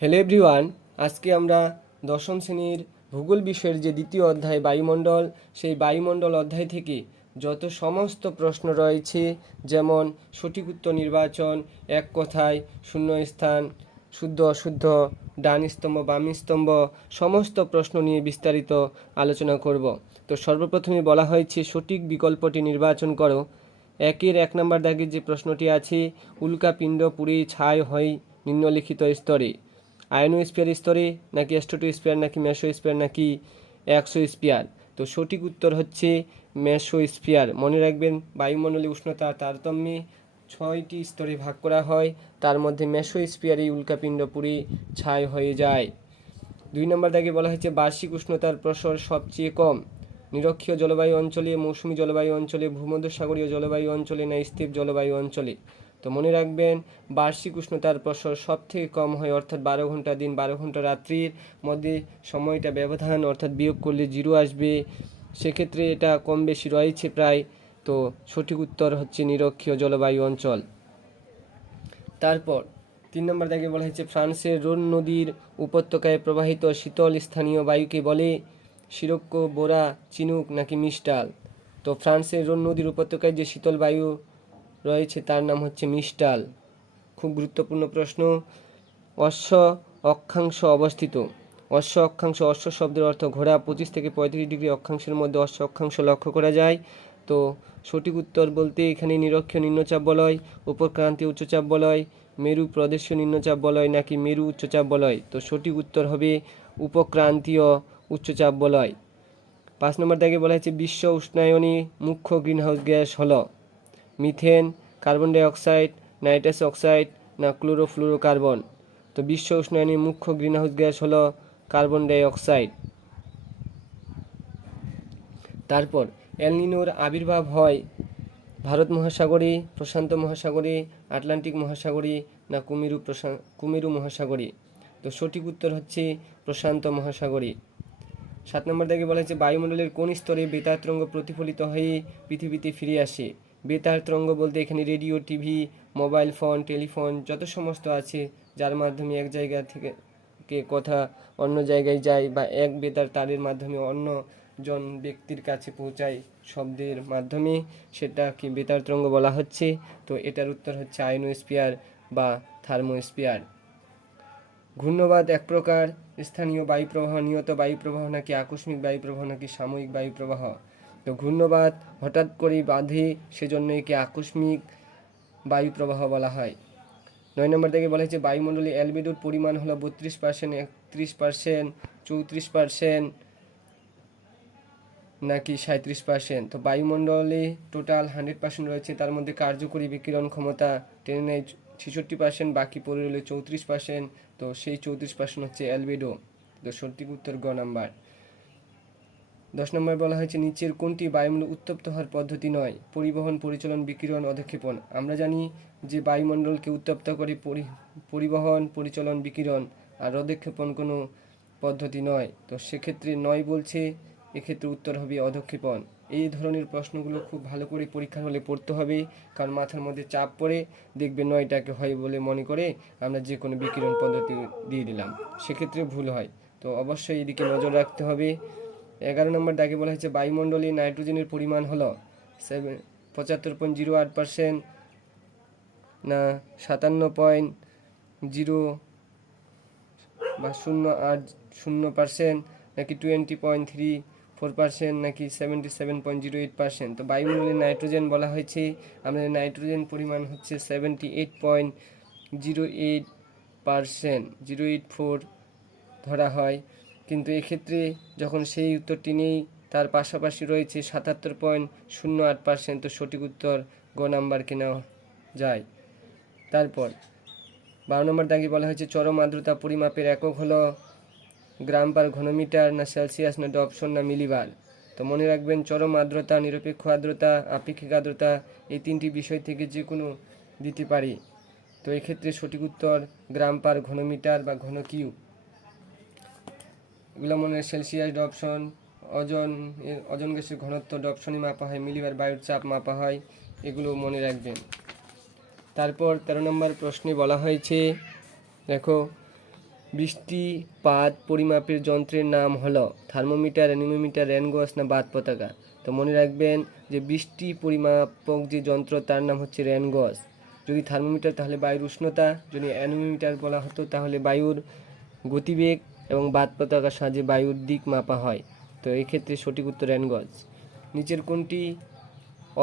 Hello everyone, আজকে আমরা দশম শ্রেণীর ভূগোল বিষয়ের যে দ্বিতীয় অধ্যায় বায়ুমণ্ডল, সেই বায়ুমণ্ডল অধ্যায় থেকে যত সমস্ত প্রশ্ন রয়েছে, যেমন সঠিক উত্তর নির্বাচন, এক কথায় শূন্যস্থান, শুদ্ধ অশুদ্ধ, ডান স্তম্ভ বাম স্তম্ভ, সমস্ত প্রশ্ন নিয়ে বিস্তারিত আলোচনা করব। তো সর্বপ্রথমে বলা হয়েছে সঠিক বিকল্পটি নির্বাচন করো। একের 1 নম্বর দাগের যে প্রশ্নটি আছে, উল্কাপিণ্ড পুড়ে ছাই হয় নিম্নলিখিত স্তরে, আয়নোস্ফিয়ার স্তরে নাকি স্ট্র্যাটোস্ফিয়ার নাকি মেসোস্ফিয়ার নাকি এক্সোস্ফিয়ার। তো সঠিক উত্তর হচ্ছে মেসোস্ফিয়ার। মনে রাখবেন, বায়ুমণ্ডলীয় উষ্ণতা তারতম্যে 6টি স্তরে ভাগ করা হয়, তার মধ্যে মেসোস্ফিয়ারে উল্কাপিণ্ড পুড়ে ছাই হয়ে যায়। 2 নম্বর দাগে বলা হয়েছে বার্ষিক উষ্ণতার প্রসার সবচেয়ে কম, নিরক্ষীয় জলবায়ু অঞ্চলে, মৌসুমী জলবায়ু অঞ্চলে, ভূমধ্যসাগরীয় জলবায়ু অঞ্চলে না স্থির জলবায়ু অঞ্চলে। তো মনে রাখবেন, বার্ষিক উষ্ণতার প্রসার সব থেকে কম হয়, অর্থাৎ 12 ঘন্টা দিন 12 ঘন্টা রাত্রির মধ্যে সময়টা ব্যবধান, অর্থাৎ বিয়োগ করলে 0 আসবে, সেক্ষেত্রে এটা কম বেশি রয়েছে প্রায়। তো সঠিক উত্তর হচ্ছে নিরক্ষীয় জলবায়ু অঞ্চল। তারপর 3 নম্বর দাগে বলা হয়েছে ফ্রান্সের রোন নদীর উপত্যকায় প্রবাহিত শীতল স্থানীয় বায়ুকে বলে সিরক্কো, বোরা, চিনুক নাকি মিস্টাল। তো ফ্রান্সের রোন নদীর উপত্যকায় যে শীতল বায়ু রয়েছে তার নাম হচ্ছে মিস্টাল। খুব গুরুত্বপূর্ণ প্রশ্ন। অশ্ব অক্ষাংশ অবস্থিত। অশ্ব অক্ষাংশ, অশ্ব শব্দের অর্থ ঘোড়া। 25 থেকে 35 ডিগ্রি অক্ষাংশের মধ্যে অশ্ব অক্ষাংশ লক্ষ্য করা যায়। তো সঠিক উত্তর বলতে এখানে নিরক্ষীয় নিম্নচাপ বলয়, উপক্রান্তীয় উচ্চচাপ বলয়, মেরু প্রদেশীয় নিম্নচাপ বলয় নাকি মেরু উচ্চচাপ বলয়। তো সঠিক উত্তর হবে উপক্রান্তীয় উচ্চচাপ বলয়। 5 নম্বর দাগে বলা হয়েছে বিশ্ব উষ্ণায়নে মুখ্য গ্রিনহাউস গ্যাস হলো methane, carbon die oxide, nitrous oxide না ক্লোরোফ্লুরোকার্বন। তো বিশ্ব উষ্ণায়নে মুখ্য গ্রিনহাউস গ্যাস হলো কার্বন ডাই অক্সাইড। তারপর এল নিনোর আবির্ভাব হয় ভারত মহাসাগরে, প্রশান্ত মহাসাগরে, আটলান্টিক মহাসাগরে না কুমেরু মহাসাগরে। তো সঠিক উত্তর হচ্ছে প্রশান্ত মহাসাগরে। 7 নম্বর দাগে বলা হয়েছে বায়ুমণ্ডলের কোন স্তরে বেতার তরঙ্গ প্রতিফলিত হয়ে পৃথিবীতে ফিরে আসে। বেতার তরঙ্গ বলতে এখানে radio, TV, mobile phone, telephone যত সমস্ত আছে, যার মাধ্যমে এক জায়গা থেকে কথা অন্য জায়গায় যায়, বা এক বেতার তারের মাধ্যমে অন্য জন ব্যক্তির কাছে পৌঁছায় শব্দের মাধ্যমে, সেটাকে বেতার তরঙ্গ বলা হচ্ছে। তো এটার উত্তর হচ্ছে আয়নোস্ফিয়ার বা থার্মোস্ফিয়ার। ঘূর্ণবাদ এক প্রকার স্থানীয় বায়ুপ্রবাহ, নিয়ত বায়ুপ্রবাহ নাকি আকস্মিক বায়ুপ্রবাহ নাকি সাময়িক বায়ুপ্রবাহ। তো ঘূর্ণবাদ হঠাৎ করেই বাঁধে, সেজন্য একে আকস্মিক বায়ুপ্রবাহ বলা হয়। 9 নম্বর থেকে বলা হয়েছে বায়ুমণ্ডলে অ্যালবেডোর পরিমাণ হলো 32%, 31%, 34% নাকি 37%। তো বায়ুমণ্ডলে টোটাল 100% রয়েছে, তার মধ্যে কার্যকরী বিকিরণ ক্ষমতা টেনে নেয় 66%, বাকি পড়ে রইল 34%। তো সেই 34% হচ্ছে অ্যালবেডো। তো সঠিক উত্তর গ নাম্বার। 10 নম্বর বলা হয়েছে নিচের কোনটি বায়ুমণ্ডল উত্তপ্ত হওয়ার পদ্ধতি নয়। পরিবহন, পরিচালন, বিকিরণ, অধক্ষেপণ। আমরা জানি যে বায়ুমণ্ডলকে উত্তপ্ত করে পরিবহন, পরিচালন, বিকিরণ, আর অধক্ষেপণ কোনো পদ্ধতি নয়। তো সেক্ষেত্রে নয় বলছে, এক্ষেত্রে উত্তর হবে অধক্ষেপণ। এই ধরনের প্রশ্নগুলো খুব ভালো করে পরীক্ষার হলে পড়তে হবে, কারণ মাথার মধ্যে চাপ পড়ে দেখবে নয়টাকে হয় বলে মনে করে আমরা যে কোনো বিকিরণ পদ্ধতি দিয়ে দিলাম, সেক্ষেত্রে ভুল হয়। তো অবশ্যই এদিকে নজর রাখতে হবে। 11 নম্বর দাগে বলা হয়েছে বায়ুমণ্ডলে নাইট্রোজেনের পরিমাণ হলো 75.08% না 57.0 বা 0.80% নাকি 20.34% নাকি 77.08%। তো বায়ুমণ্ডলে নাইট্রোজেন বলা হয়েছে, আমাদের নাইট্রোজেন পরিমাণ হচ্ছে 78.08%, 0.84 ধরা হয়। কিন্তু এক্ষেত্রে যখন সেই উত্তরটি নেই, তার পাশাপাশি রয়েছে 77.08%। তো সঠিক উত্তর গ নাম্বারকে নেওয়া যায়। তারপর 12 নম্বর দাগে বলা হয়েছে চরম আর্দ্রতা পরিমাপের একক হলো গ্রাম পার ঘনমিটার না সেলসিয়াস না ডপসন না মিলিবার। তো মনে রাখবেন, চরম আর্দ্রতা, নিরপেক্ষ আর্দ্রতা, আপেক্ষিক আর্দ্রতা, এই তিনটি বিষয় থেকে যে কোনো দিতে পারি। তো এক্ষেত্রে সঠিক উত্তর গ্রাম পার ঘনমিটার বা ঘন কিউ। এগুলো মনে হয় সেলসিয়াস, ডপসন, ওজন গ্যাসের ঘনত্ব ডপসনে মাপা হয়, মিলিবার বায়ুর চাপ মাপা হয়, এগুলো মনে রাখবেন। তারপর 13 নম্বর প্রশ্নে বলা হয়েছে, দেখো বৃষ্টিপাত পরিমাপের যন্ত্রের নাম হলো থার্মোমিটার, অ্যানিমোমিটার, রেনগজ না বাত পতাকা। তো মনে রাখবেন যে বৃষ্টি পরিমাপক যে যন্ত্র তার নাম হচ্ছে রেনগজ। যদি থার্মোমিটার তাহলে বায়ুর উষ্ণতা, যদি অ্যানিমোমিটার বলা হতো তাহলে বায়ুর গতিবেগ, এবং বাত পতাকার সাহায্যে বায়ুর দিক মাপা হয়। তো এক্ষেত্রে সঠিক উত্তর রেনগজ। নিচের কোনটি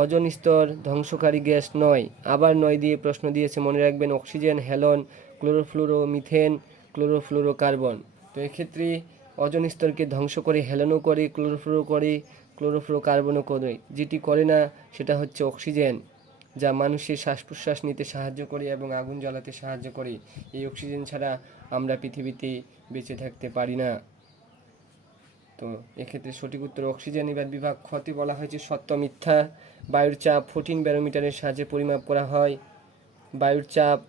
ওজোন স্তর ধ্বংসকারী গ্যাস নয়? আবার নয় দিয়ে প্রশ্ন দিয়েছে, মনে রাখবেন oxygen, হ্যালন, chlorofluoro methane, chlorofluoro carbon. তো এক্ষেত্রে ওজোন স্তরকে ধ্বংস করে হ্যালনও করে, ক্লোরোফ্লোরো করে, ক্লোরোফ্লোরো কার্বনও করে। যেটি করে না সেটা হচ্ছে অক্সিজেন, যা মানুষের শ্বাস প্রশ্বাস নিতে সাহায্য করে এবং আগুন জ্বালাতে সাহায্য করে। এই অক্সিজেন ছাড়া আমরা পৃথিবীতে বেঁচে থাকতে পারি না। তো এক্ষেত্রে সঠিক উত্তর অক্সিজেন। এবার বিভাগ ক্ষতে বলা হয়েছে সত্য মিথ্যা। বায়ুর চাপ 14 ব্যারোমিটারের সাহায্যে পরিমাপ করা হয়। বায়ুর চাপ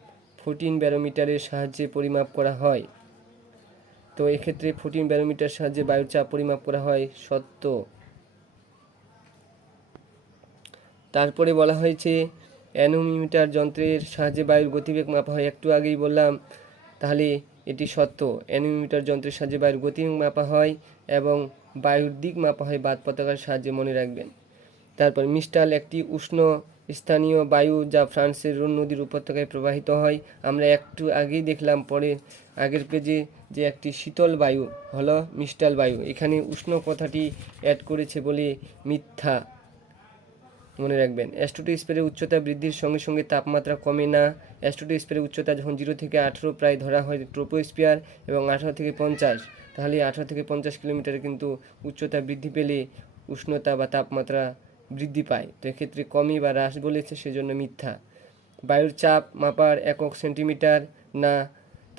14 ব্যারোমিটারের সাহায্যে পরিমাপ করা হয়। তো এক্ষেত্রে 14 ব্যারোমিটার সাহায্যে বায়ুর চাপ পরিমাপ করা হয়, সত্য। তারপরে বলা হয়েছে অ্যানোমিটার যন্ত্রের সাহায্যে বায়ুর গতিবেগ মাপা হয়। একটু আগেই বললাম, তাহলে এটি সত্য। অ্যানোমিটার যন্ত্রের সাহায্যে বায়ুর গতিবেগ মাপা হয় এবং বায়ুর দিক মাপা হয় বাত পতাকার সাহায্যে, মনে রাখবেন। তারপর মিস্টাল একটি উষ্ণ স্থানীয় বায়ু যা ফ্রান্সের রোন নদীর উপত্যকায় প্রবাহিত হয়। আমরা একটু আগেই দেখলাম পরে আগের পেজে যে একটি শীতল বায়ু হলো মিস্টাল বায়ু। এখানে উষ্ণ কথাটি অ্যাড করেছে বলে মিথ্যা, মনে রাখবেন। অ্যাস্ট্রোস্ফিয়ারের উচ্চতা বৃদ্ধির সঙ্গে সঙ্গে তাপমাত্রা কমে না। অ্যাস্ট্রোস্ফিয়ারের উচ্চতা যখন 0 থেকে 18 প্রায় ধরা হয় ট্রোপোস্ফিয়ার, এবং 18 থেকে 50, তাহলে 18 থেকে 50 কিলোমিটারে কিন্তু উচ্চতা বৃদ্ধি পেলে উষ্ণতা বা তাপমাত্রা বৃদ্ধি পায়। তো এক্ষেত্রে কমই বা হ্রাস বলেছে, সেজন্য মিথ্যা। বায়ুর চাপ মাপার একক সেন্টিমিটার না,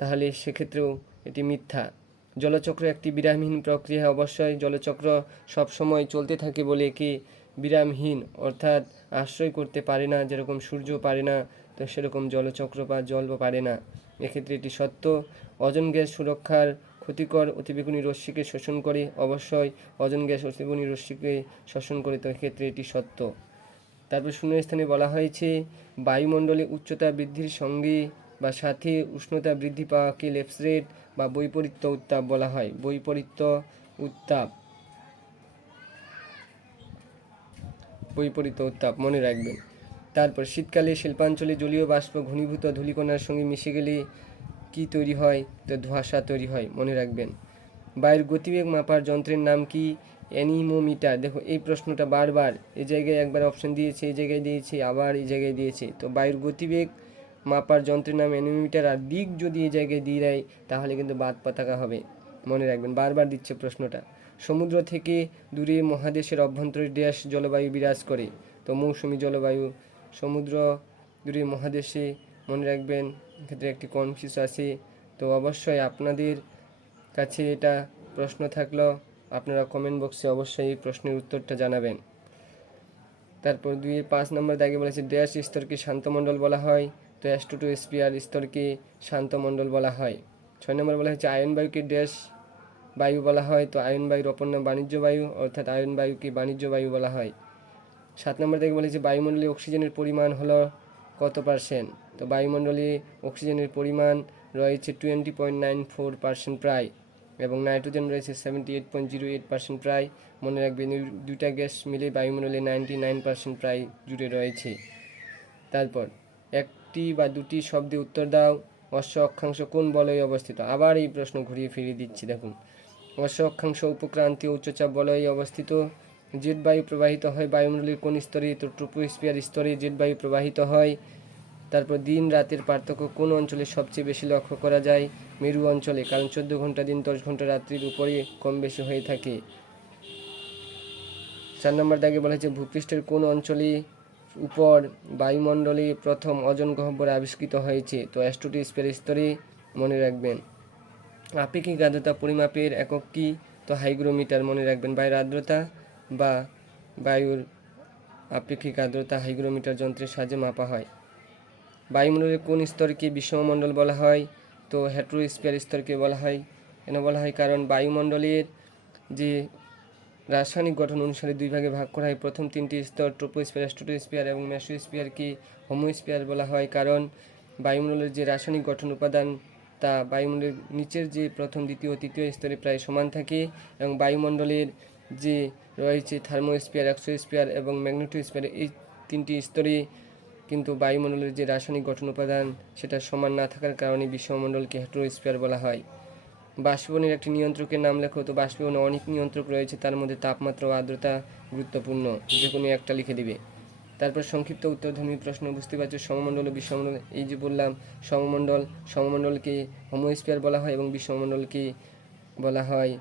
তাহলে সেক্ষেত্রেও এটি মিথ্যা। জলচক্র একটি বিরামহীন প্রক্রিয়া। অবশ্যই জলচক্র সবসময় চলতে থাকে বলে কি বিরামহীন, অর্থাৎ আশ্রয় করতে পারে না, যেরকম সূর্য পারে না, তো সেরকম জলচক্র বা জলও পারে না। এক্ষেত্রে এটি সত্য। ওজোন গ্যাস সুরক্ষার ক্ষতিকর অতিবেগুনি রশ্মিকে শোষণ করে। অবশ্যই ওজোন গ্যাস অতিবেগুনি রশ্মিকে শোষণ করে, তো এক্ষেত্রে এটি সত্য। তারপর শূন্যস্থানে বলা হয়েছে বায়ুমণ্ডলে উচ্চতা বৃদ্ধির সঙ্গে বা সাথে উষ্ণতা বৃদ্ধি পাওয়াকে লেপস রেট বা বৈপরীত্য উত্তাপ বলা হয়। বৈপরীত্য উত্তাপ, বৈপরীত্য উত্তাপ, মনে রাখবেন। তারপর শীতকালে শিল্পাঞ্চলে জলীয় বাষ্প ঘনীভূত ধূলিকণার সঙ্গে মিশে গেলে কি তৈরি হয়? তো ধোঁয়াশা তৈরি হয়, মনে রাখবেন। বায়ুর গতিবেগ মাপার যন্ত্রের নাম কি? অ্যানিমোমিটার। দেখো এই প্রশ্নটা বারবার, এই জায়গায় একবার অপশন দিয়েছে, এই জায়গায় দিয়েছে, আবার এই জায়গায় দিয়েছে। তো বায়ুর গতিবেগ মাপার যন্ত্রের নাম অ্যানিমোমিটার, আর দিক যদি এই জায়গায় দিয়ে দেয় তাহলে কিন্তু বাত পতাকা হবে, মনে রাখবেন। বারবার দিচ্ছে প্রশ্নটা। সমুদ্র থেকে দূরে মহাদেশের অভ্যন্তরে ড্যাশ জলবায়ু বিরাজ করে? তো মৌসুমী জলবায়ু। সমুদ্র দূরে মহাদেশে, মনে রাখবেন। এক্ষেত্রে একটি কনফিউজ আছে। তো অবশ্যই আপনাদের কাছে এটা প্রশ্ন থাকলো, আপনারা কমেন্ট বক্সে অবশ্যই এই প্রশ্নের উত্তরটা জানাবেন। তারপর 2-5 নম্বর দাগে বলেছে ড্যাশ স্তরকে শান্তমণ্ডল বলা হয়। তো অ্যাস্ট্রোস্ফিয়ার স্তরকে শান্তমণ্ডল বলা হয়। 6 নম্বর বলা হচ্ছে আয়ন বায়ুকে ড্যাশ বায়ু বলা হয়। তো আয়ন বায়ুর অপর নাম বাণিজ্য বায়ু, অর্থাৎ আয়ন বায়ুকে বাণিজ্য বায়ু বলা হয়। 7 নম্বর দাগে বলেছে বায়ুমণ্ডলে অক্সিজেনের পরিমাণ হলো কত %? তো বায়ুমণ্ডলে অক্সিজেনের পরিমাণ রয়েছে 20.94% প্রায়, এবং নাইট্রোজেন রয়েছে 78.08% প্রায়। মনে রাখবেন এই দুইটা গ্যাস মিলে বায়ুমণ্ডলে 99% প্রায় জুড়ে রয়েছে। তারপর একটি বা দুটি শব্দে উত্তর দাও। অশ্ব অক্ষাংশ কোন বলয়ে অবস্থিত? আবার এই প্রশ্ন ঘুরিয়ে ফিরিয়ে দিচ্ছি, দেখুন। অশ্ব অক্ষাংশ উপক্রান্তীয় উচ্চচাপ বলয়ে অবস্থিত। জেট বায়ু প্রবাহিত হয় বায়ুমণ্ডলের কোন স্তরে? তো ট্রোপোস্ফিয়ার স্তরে জেট বায়ু প্রবাহিত হয়। তারপর দিন রাতের পার্থক্য কোন অঞ্চলে সবচেয়ে বেশি লক্ষ্য করা যায়? মেরু অঞ্চলে, কারণ 14 ঘন্টা দিন 10 ঘন্টা রাত্রির উপরে কম বেশি হয়ে থাকে। 4 নম্বর দাগে বলা হয়েছে ভূপৃষ্ঠের কোন অঞ্চলে উপর বায়ুমণ্ডলে প্রথম ওজোন গহ্বর আবিষ্কৃত হয়েছে? তো অ্যাস্ট্রোস্ফিয়ার স্তরে, মনে রাখবেন। আপেক্ষিক আর্দ্রতা পরিমাপের একক কি? তো হাইগ্রোমিটার, মনে রাখবেন। বায়ুর আর্দ্রতা বা বায়ুর আপেক্ষিক আর্দ্রতা হাইগ্রোমিটার যন্ত্রের সাহায্যে মাপা হয়। বায়ুমণ্ডলের কোন স্তরকে বিষমমণ্ডল বলা হয়? তো হেট্রোস্ফিয়ার স্তরকে বলা হয়। কেন বলা হয়? কারণ বায়ুমণ্ডলের যে রাসায়নিক গঠন অনুসারে দুই ভাগে ভাগ করা হয়। প্রথম তিনটি স্তর ট্রোপোস্ফিয়ার, স্ট্র্যাটোস্ফিয়ার এবং মেসোস্ফিয়ারকে হোমোস্ফিয়ার বলা হয়, কারণ বায়ুমণ্ডলের যে রাসায়নিক গঠন উপাদান তা বায়ুমণ্ডলের নিচের যে প্রথম দ্বিতীয় তৃতীয় স্তরে প্রায় সমান থাকে এবং বায়ুমণ্ডলের যে রয়েছে থার্মোস্ফিয়ার, এক্সোস্ফিয়ার এবং ম্যাগনেটোস্ফিয়ার, এই তিনটি স্তরে কিন্তু বায়ুমণ্ডলের যে রাসায়নিক গঠন উপাদান সেটা সমান না থাকার কারণে বিশ্বমণ্ডলকে হেটেরোস্ফিয়ার বলা হয়। বাষ্পীভবনের একটি নিয়ন্ত্রকের নাম লেখো। তো বাষ্পীভবনে অনেক নিয়ন্ত্রক রয়েছে, তার মধ্যে তাপমাত্রা ও আর্দ্রতা গুরুত্বপূর্ণ, যে কোনো একটা লিখে দিবে। তারপর সংক্ষিপ্ত উত্তরধর্মী প্রশ্ন, বুঝতে পারছো। সমমণ্ডল ও বিশ্বমণ্ডল, এই যে বললাম সমমণ্ডলকে হোমোস্ফিয়ার বলা হয় এবং বিশ্বমণ্ডলকে বলা হয়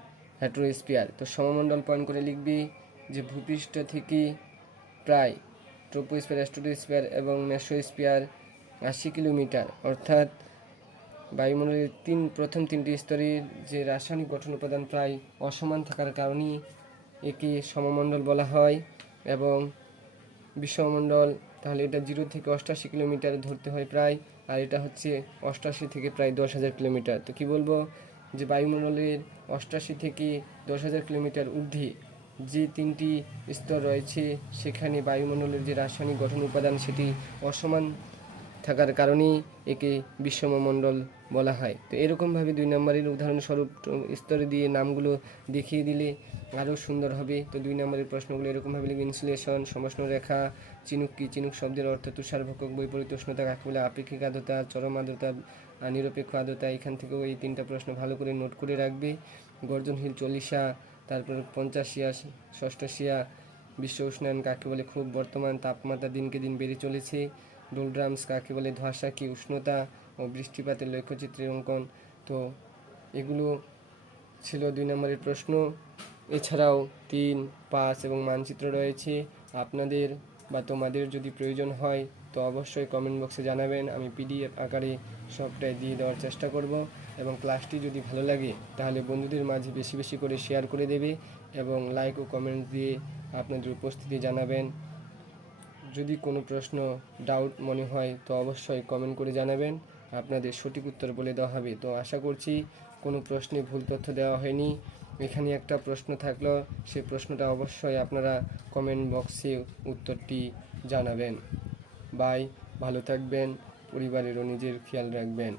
হেটেরোস্ফিয়ার। তো সমমণ্ডল পয়েন্ট করে লিখবি যে ভূপৃষ্ঠ থেকে প্রায় ট্রোপোস্ফিয়ার, স্ট্রাটোস্ফিয়ার এবং মেসোস্ফিয়ার 80 কিলোমিটার, অর্থাৎ বায়ুমণ্ডলের প্রথম তিনটি স্তরের যে রাসায়নিক গঠন উপাদান প্রায় অসমান থাকার কারণেই একে সমমণ্ডল বলা হয়। এবং বিশ্বমণ্ডল, তাহলে এটা 0 থেকে 88 কিলোমিটার ধরতে হয় প্রায়, আর এটা হচ্ছে 88 থেকে প্রায় 10,000 কিলোমিটার। তো কি বলবো যে বায়ুমণ্ডলের 88 থেকে 10,000 কিলোমিটার ঊর্ধ্বে যে তিনটি স্তর রয়েছে সেখানে বায়ুমণ্ডলের যে রাসায়নিক গঠন উপাদান সেটি অসমান থাকার কারণেই একে বিশ্বমণ্ডল বলা হয়। তো এরকমভাবে 2 নম্বরের উদাহরণস্বরূপ স্তরে দিয়ে নামগুলো দেখিয়ে দিলে আরও সুন্দর হবে। তো 2 নম্বরের প্রশ্নগুলো এরকমভাবে লিখবে। ইনসুলেশন, সমষ্ণ রেখা, চিনুক কি, চিনুক শব্দের অর্থ তুষারভক্ষক, বৈপরীত্য উষ্ণতা কাকে বলে, আপেক্ষিক আর্দ্রতা, চরম আর্দ্রতা, নিরপেক্ষ আর্দ্রতা। এখান থেকেও এই 3টা প্রশ্ন ভালো করে নোট করে রাখবে। গর্জনশীল 40, তারপর 50, ষষ্ঠশিয়া। বিশ্ব উষ্ণায়ন কাকে বলে, খুব বর্তমান তাপমাত্রা দিনকে দিন বেড়ে চলেছে। ডোলড্রামস কাকে বলে, ধোঁয়াশা কি, উষ্ণতা ও বৃষ্টিপাতের লক্ষ্যচিত্রের অঙ্কন। তো এগুলো ছিল 2 নম্বরের প্রশ্ন। এছাড়াও 3, 5 এবং মানচিত্র রয়েছে। আপনাদের বা তোমাদের যদি প্রয়োজন হয় তো অবশ্যই কমেন্ট বক্সে জানাবেন, আমি পিডিএফ আকারে সবটাই দিয়ে দেওয়ার চেষ্টা করব। এবং ক্লাসটি যদি ভালো লাগে তাহলে বন্ধুদের মাঝে বেশি বেশি করে শেয়ার করে দেবে এবং লাইক ও কমেন্ট দিয়ে আপনাদের উপস্থিতি জানাবেন। যদি কোনো প্রশ্ন ডাউট মনে হয় তো অবশ্যই কমেন্ট করে জানাবেন, আপনাদের সঠিক উত্তর বলে দেওয়া হবে। তো আশা করছি কোনো প্রশ্নে ভুল তথ্য দেওয়া হয়নি। এখানে একটা প্রশ্ন থাকলো, সেই প্রশ্নটা অবশ্যই আপনারা কমেন্ট বক্সে উত্তরটি জানাবেন। বাই, ভালো থাকবেন, পরিবারেরও নিজের খেয়াল রাখবেন।